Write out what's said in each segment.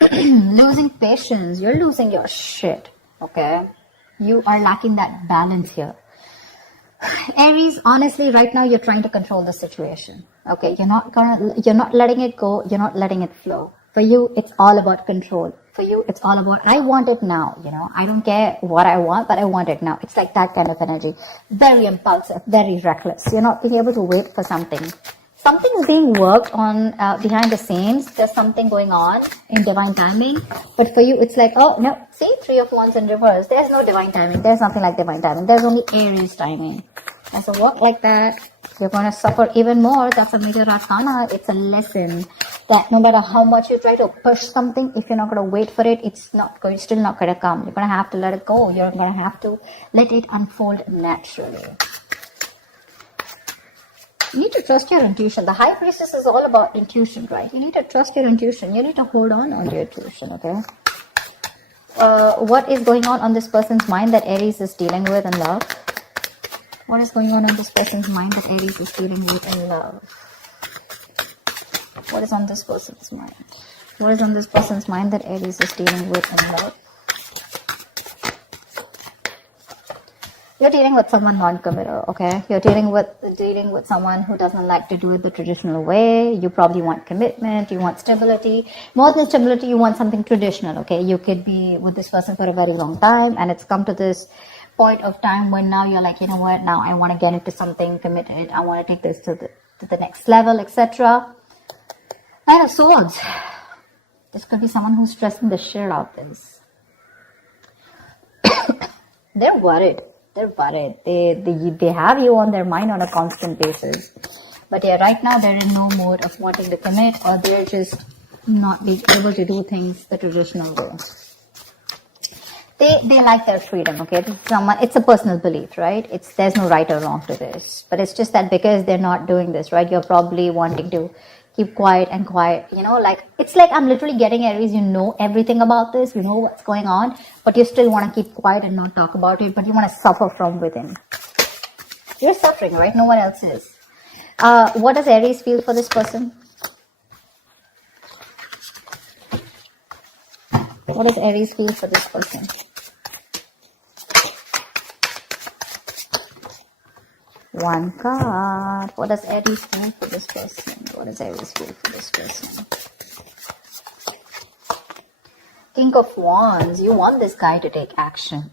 Losing patience. You're losing your shit. Okay? You are lacking that balance here. Aries, honestly, right now you're trying to control the situation. Okay, you're not letting it go. You're not letting it flow. For you, it's all about control. For you, it's all about, I want it now. I don't care what I want, but I want it now. It's like that kind of energy. Very impulsive, very reckless. You're not being able to wait for something. Something is being worked on behind the scenes. There's something going on in divine timing. But for you, it's like, oh, no. See, 3 of Wands in reverse. There's no divine timing. There's nothing like divine timing. There's only Aries timing. And so work like that, you're going to suffer even more. That's a major arcana. It's a lesson that no matter how much you try to push something, if you're not going to wait for it, it's still not going to come. You're going to have to let it go. You're going to have to let it unfold naturally. You need to trust your intuition. The High Priestess is all about intuition, right? You need to trust your intuition. You need to hold on to your intuition, okay? What is going on this person's mind that Aries is dealing with in love? What is going on this person's mind that Aries is dealing with in love? What is on this person's mind? What is on this person's mind that Aries is dealing with in love? You're dealing with someone non-committal, okay? You're dealing with someone who doesn't like to do it the traditional way. You probably want commitment, you want stability. More than stability, you want something traditional, okay? You could be with this person for a very long time, and it's come to this point of time when now you're like, you know what, now I want to get into something committed. I want to take this to the next level, etc. Nine of Swords. This could be someone who's stressing the shit out of this. They're worried. They're worried. They have you on their mind on a constant basis. But yeah, right now they're in no mode of wanting to commit, or they're just not being able to do things the traditional way. They like their freedom, okay? It's a personal belief, right? There's no right or wrong to this. But it's just that because they're not doing this, right? You're probably wanting to keep quiet, it's like I'm literally getting Aries, you know everything about this, you know what's going on, but you still want to keep quiet and not talk about it, but you want to suffer from within. You're suffering, right? No one else is. What does Aries feel for this person? What does Aries feel for this person? One card. What does Aries feel for this person? What does Aries feel for this person? King of Wands. You want this guy to take action.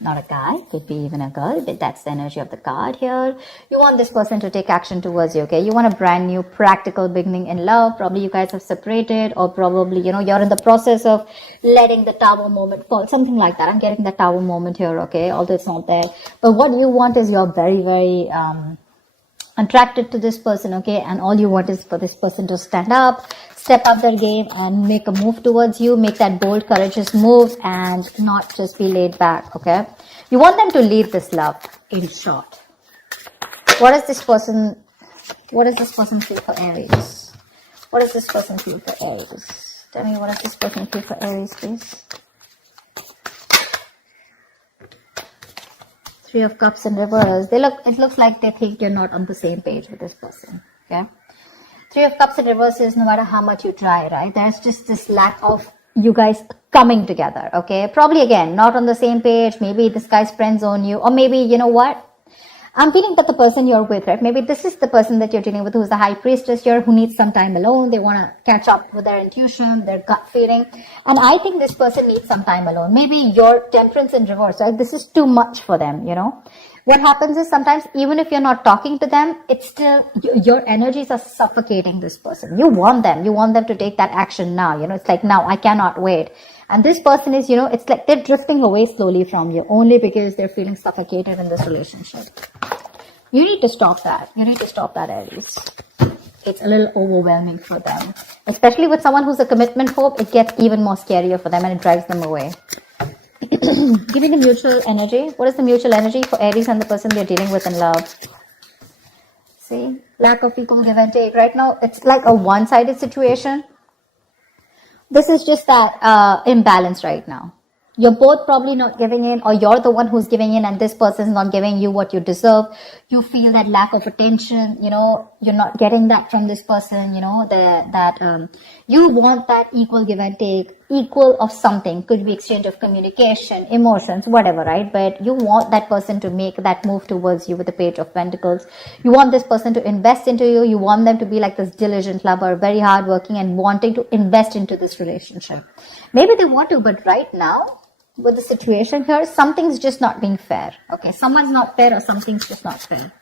Not a guy, could be even a girl, but that's the energy of the card here. You want this person to take action towards you, okay? You want a brand new practical beginning in love. Probably you guys have separated, or probably, you're in the process of letting the Tower moment fall. Something like that. I'm getting the Tower moment here, okay? Although it's not there. But what you want is you're very, very attracted to this person, okay? And all you want is for this person to stand up, step up their game, and make a move towards you, make that bold, courageous move, and not just be laid back, okay? You want them to lead this love, in short. What does this person feel for Aries? What does this person feel for Aries? Tell me, what does this person feel for Aries, please? 3 of Cups in reverse. It looks like they think you're not on the same page with this person, okay? 3 of Cups in reverse is no matter how much you try, right? There's just this lack of you guys coming together, okay? Probably, again, not on the same page. Maybe this guy's friend zone you, or maybe, you know what? I'm feeling that the person you're with, right? Maybe this is the person that you're dealing with who's the High Priestess here, who needs some time alone. They want to catch up with their intuition, their gut feeling. And I think this person needs some time alone. Maybe your Temperance in reverse, right? This is too much for them, What happens is sometimes even if you're not talking to them, it's still, your energies are suffocating this person. You want them to take that action now. It's like, now I cannot wait. And this person is, it's like they're drifting away slowly from you only because they're feeling suffocated in this relationship. You need to stop that. Aries. It's a little overwhelming for them. Especially with someone who's a commitment phobe, it gets even more scarier for them and it drives them away. Give me the mutual energy. What is the mutual energy for Aries and the person they're dealing with in love? See? Lack of equal give and take. Right now, it's like a one-sided situation. This is just that imbalance right now. You're both probably not giving in, or you're the one who's giving in and this person's not giving you what you deserve. You feel that lack of attention, you're not getting that from this person, you know, that you want that equal give and take, equal of something, could be exchange of communication, emotions, whatever, right? But you want that person to make that move towards you with the Page of Pentacles. You want this person to invest into you. You want them to be like this diligent lover, very hardworking and wanting to invest into this relationship. Maybe they want to, but right now, with the situation here, something's just not being fair. Okay, someone's not fair or something's just not fair.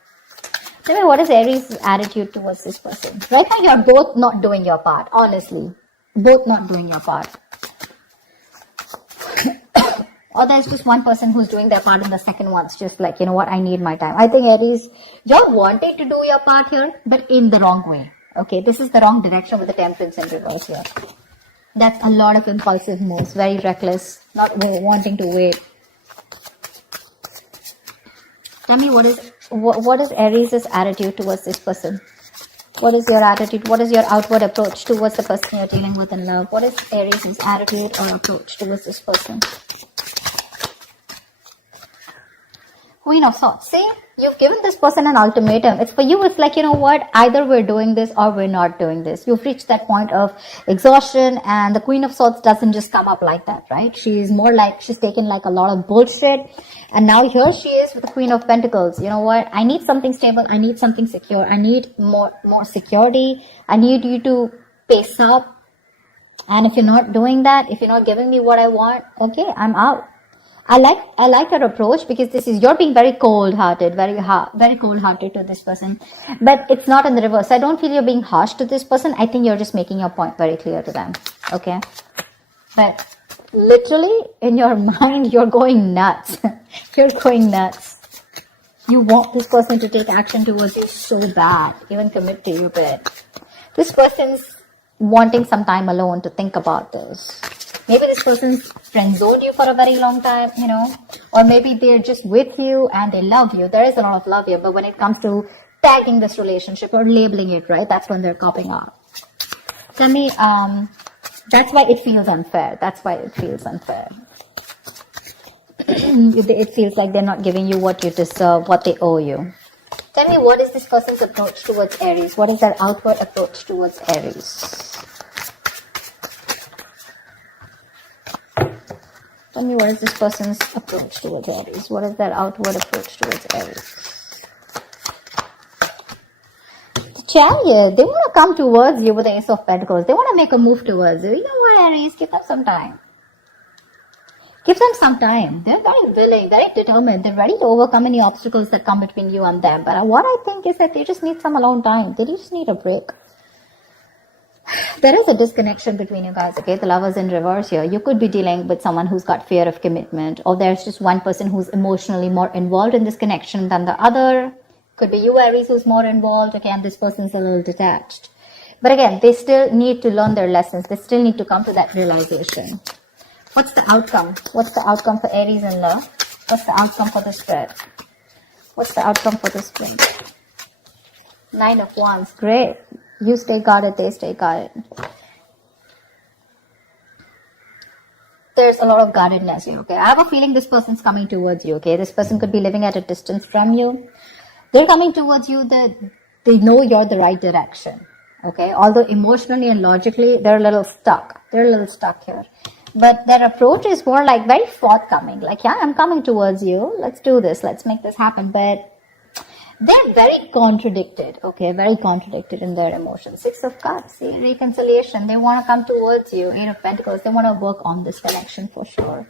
Tell me, what is Aries' attitude towards this person? Right now, you're both not doing your part, honestly. Both not doing your part. Or there's just one person who's doing their part and the second one's just like, you know what, I need my time. I think Aries, you're wanting to do your part here, but in the wrong way. Okay, this is the wrong direction with the Temperance in reverse here. That's a lot of impulsive moves, very reckless, not wanting to wait. Tell me, what is Aries' attitude towards this person? What is your attitude? What is your outward approach towards the person you're dealing with in love? What is Aries' attitude or approach towards this person? Queen of Swords. See, you've given this person an ultimatum. It's for you, it's like, you know what, either we're doing this or we're not doing this. You've reached that point of exhaustion, and the Queen of Swords doesn't just come up like that, right? She's more like, she's taken like a lot of bullshit, and now here she is with the Queen of Pentacles. You know what, I need something stable, I need something secure, I need more security, I need you to pace up, and if you're not doing that, if you're not giving me what I want, okay, I'm out. I like your approach, because this is, you're being very cold-hearted, very cold-hearted to this person. But it's not in the reverse. I don't feel you're being harsh to this person. I think you're just making your point very clear to them. Okay? But literally, in your mind, you're going nuts. You're going nuts. You want this person to take action towards you so bad, even commit to you, but this person's wanting some time alone to think about this. Maybe this person's friend-zoned you for a very long time, you know, or maybe they're just with you and they love you. There is a lot of love here, but when it comes to tagging this relationship or labeling it, right, that's when they're copping out. Tell me, that's why it feels unfair. That's why it feels unfair. It feels like they're not giving you what you deserve, what they owe you. Tell me, what is this person's approach towards Aries? What is their outward approach towards Aries? Tell me, what is this person's approach towards Aries? What is their outward approach towards Aries? The Chariot, they want to come towards you with the Ace of Pentacles. They want to make a move towards you. You know what, Aries? Give them some time. Give them some time. They're very willing, very determined. They're ready to overcome any obstacles that come between you and them. But what I think is that they just need some alone time. They just need a break. There is a disconnection between you guys, okay? The Lovers in reverse here. You could be dealing with someone who's got fear of commitment, or there's just one person who's emotionally more involved in this connection than the other. Could be you, Aries, who's more involved, okay, and this person's a little detached. But again, they still need to learn their lessons. They still need to come to that realization. What's the outcome? What's the outcome for Aries in love? What's the outcome for the spread? What's the outcome for the spread? 9 of Wands. Great. You stay guarded, they stay guarded. There's a lot of guardedness here, okay? I have a feeling this person's coming towards you, okay? This person could be living at a distance from you. They're coming towards you, they know you're the right direction, okay? Although emotionally and logically, they're a little stuck. They're a little stuck here. But their approach is more like very forthcoming. Like, yeah, I'm coming towards you. Let's do this. Let's make this happen. But they're very contradicted, okay? Very contradicted in their emotions. 6 of Cups, see, reconciliation. They want to come towards you. 8 of Pentacles, they want to work on this connection for sure.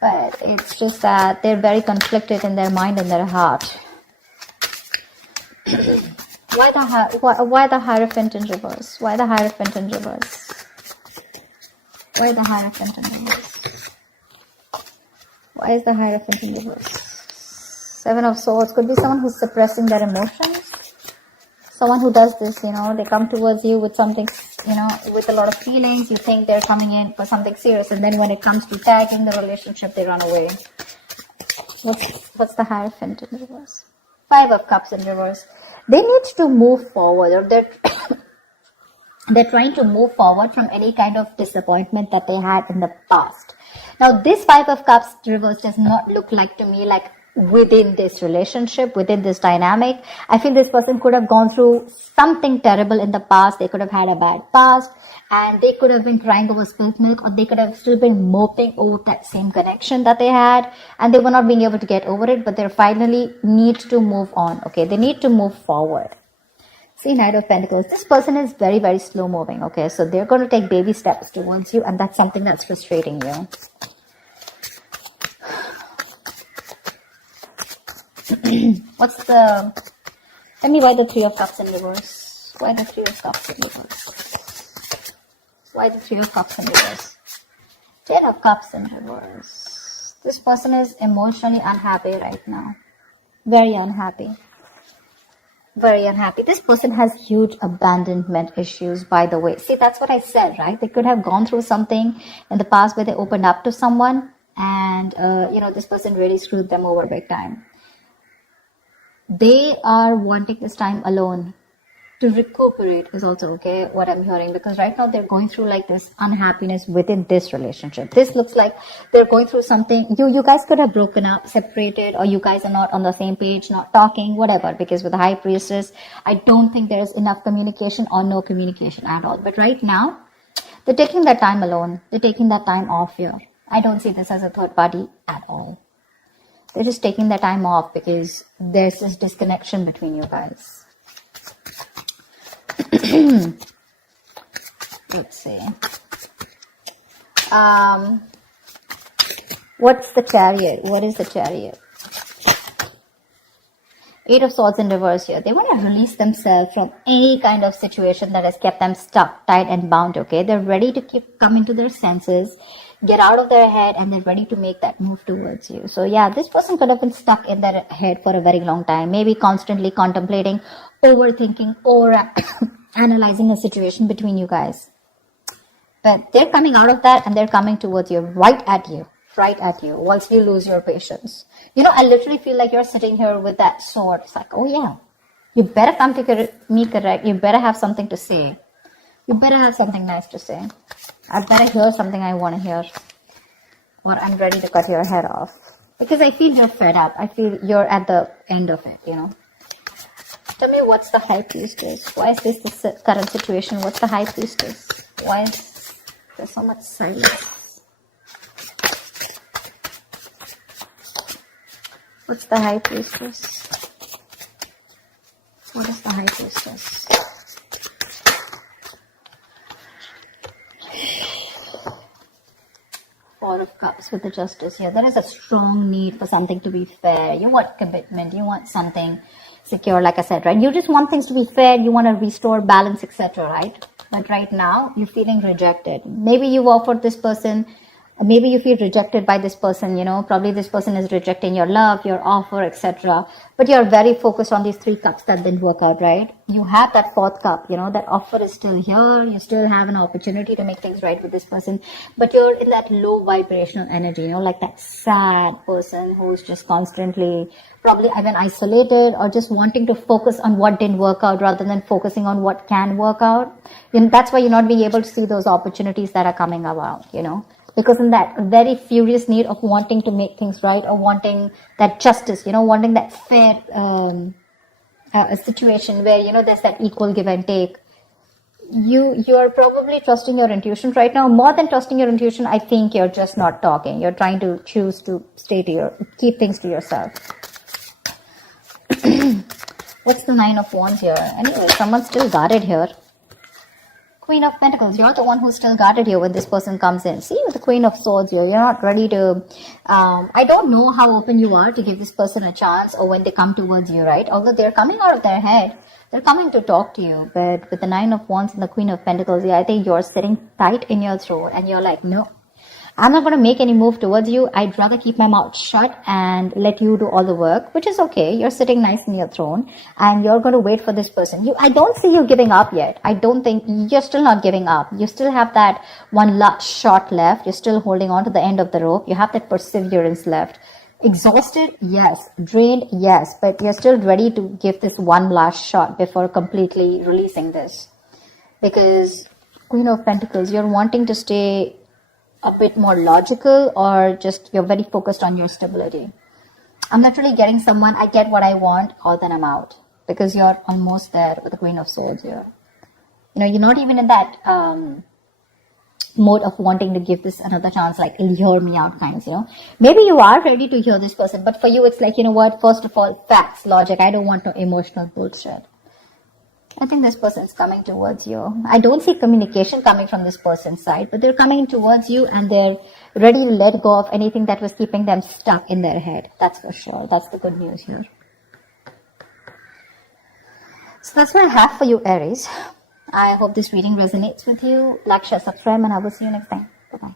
But it's just that they're very conflicted in their mind and their heart. Why the Hierophant in reverse? Why the Hierophant in reverse? Why the Hierophant in reverse? Why is the Hierophant in reverse? 7 of Swords. Could be someone who's suppressing their emotions. Someone who does this, you know, they come towards you with something, you know, with a lot of feelings. You think they're coming in for something serious, and then when it comes to tagging the relationship, they run away. What's the Hierophant in reverse? 5 of Cups in reverse. They need to move forward, or they're trying to move forward from any kind of disappointment that they had in the past. Now, this 5 of Cups reverse does not look like to me like within this relationship, within this dynamic. I feel this person could have gone through something terrible in the past. They could have had a bad past, and they could have been crying over spilled milk, or they could have still been moping over that same connection that they had, and they were not being able to get over it, but they finally need to move on. Okay, they need to move forward. See, Knight of Pentacles. This person is very, very slow moving. Okay, so they're going to take baby steps towards you, and that's something that's frustrating you. Tell me why the Three of Cups in reverse. Why the Three of Cups in reverse? Why the Three of Cups in reverse? Ten of Cups in reverse. This person is emotionally unhappy right now. Very unhappy. Very unhappy. This person has huge abandonment issues, by the way. See, that's what I said, right? They could have gone through something in the past where they opened up to someone, and, this person really screwed them over big time. They are wanting this time alone to recuperate is also okay, what I'm hearing, because right now they're going through like this unhappiness within this relationship. This looks like they're going through something. You guys could have broken up, separated, or you guys are not on the same page, not talking, whatever, because with the High Priestess, I don't think there's enough communication or no communication at all. But right now, they're taking that time alone. They're taking that time off here. I don't see this as a third party at all. They're just taking their time off because there's this disconnection between you guys. Let's see. What's the Chariot? What is the Chariot? Eight of Swords in reverse here. They want to release themselves from any kind of situation that has kept them stuck, tied and bound, okay? They're ready to come into their senses, get out of their head, and they're ready to make that move towards you. So yeah, this person could have been stuck in their head for a very long time, maybe constantly contemplating, overthinking, or analyzing a situation between you guys. But they're coming out of that, and they're coming towards you, right at you, once you lose your patience. I literally feel like you're sitting here with that sword. It's like, oh yeah, you better come to me correct. You better have something to say. You better have something nice to say. I better hear something I want to hear, or I'm ready to cut your head off. Because I feel you're fed up. I feel you're at the end of it, Tell me, what's the High Priestess? Why is this the current situation? What's the High Priestess? Why is there so much silence? What's the High Priestess? What is the High Priestess? Four of Cups with the Justice here. There is a strong need for something to be fair. You want commitment. You want something secure, like I said, right? You just want things to be fair. You want to restore balance, etc., right? But right now, you're feeling rejected. Maybe you've offered this person, maybe you feel rejected by this person, probably this person is rejecting your love, your offer, etc. But you're very focused on these 3 cups that didn't work out, right? You have that 4th cup, that offer is still here. You still have an opportunity to make things right with this person. But you're in that low vibrational energy, like that sad person who's just constantly probably either isolated or just wanting to focus on what didn't work out rather than focusing on what can work out. That's why you're not being able to see those opportunities that are coming about, Because in that very furious need of wanting to make things right, or wanting that justice, wanting that fair situation where, there's that equal give and take. You're probably trusting your intuition right now. More than trusting your intuition, I think you're just not talking. You're trying to choose to keep things to yourself. What's the Nine of Wands here? Anyway, someone's still guarded here. Queen of Pentacles, you're the one who's still guarded here when this person comes in. See, with the Queen of Swords here, you're not ready to, I don't know how open you are to give this person a chance, or when they come towards you, right? Although they're coming out of their head, they're coming to talk to you. But with the Nine of Wands and the Queen of Pentacles, yeah, I think you're sitting tight in your throat, and you're like, no, I'm not going to make any move towards you. I'd rather keep my mouth shut and let you do all the work, which is okay. You're sitting nice in your throne, and you're going to wait for this person. I don't see you giving up yet. I don't think you're still not giving up. You still have that one last shot left. You're still holding on to the end of the rope. You have that perseverance left. Exhausted? Yes. Drained? Yes. But you're still ready to give this one last shot before completely releasing this. Because Queen of Pentacles, you're wanting to stay a bit more logical, or just you're very focused on your stability. I'm not really getting someone, I get what I want, or then I'm out. Because you're almost there with the Queen of Swords here. You know, you're not even in that mode of wanting to give this another chance, like hear me out kinds, you know. Maybe you are ready to hear this person, but for you it's like, you know what, first of all, facts, logic. I don't want no emotional bullshit. I think this person is coming towards you. I don't see communication coming from this person's side, but they're coming towards you and they're ready to let go of anything that was keeping them stuck in their head. That's for sure. That's the good news here. So that's what I have for you, Aries. I hope this reading resonates with you. Like, share, subscribe, and I will see you next time. Bye-bye.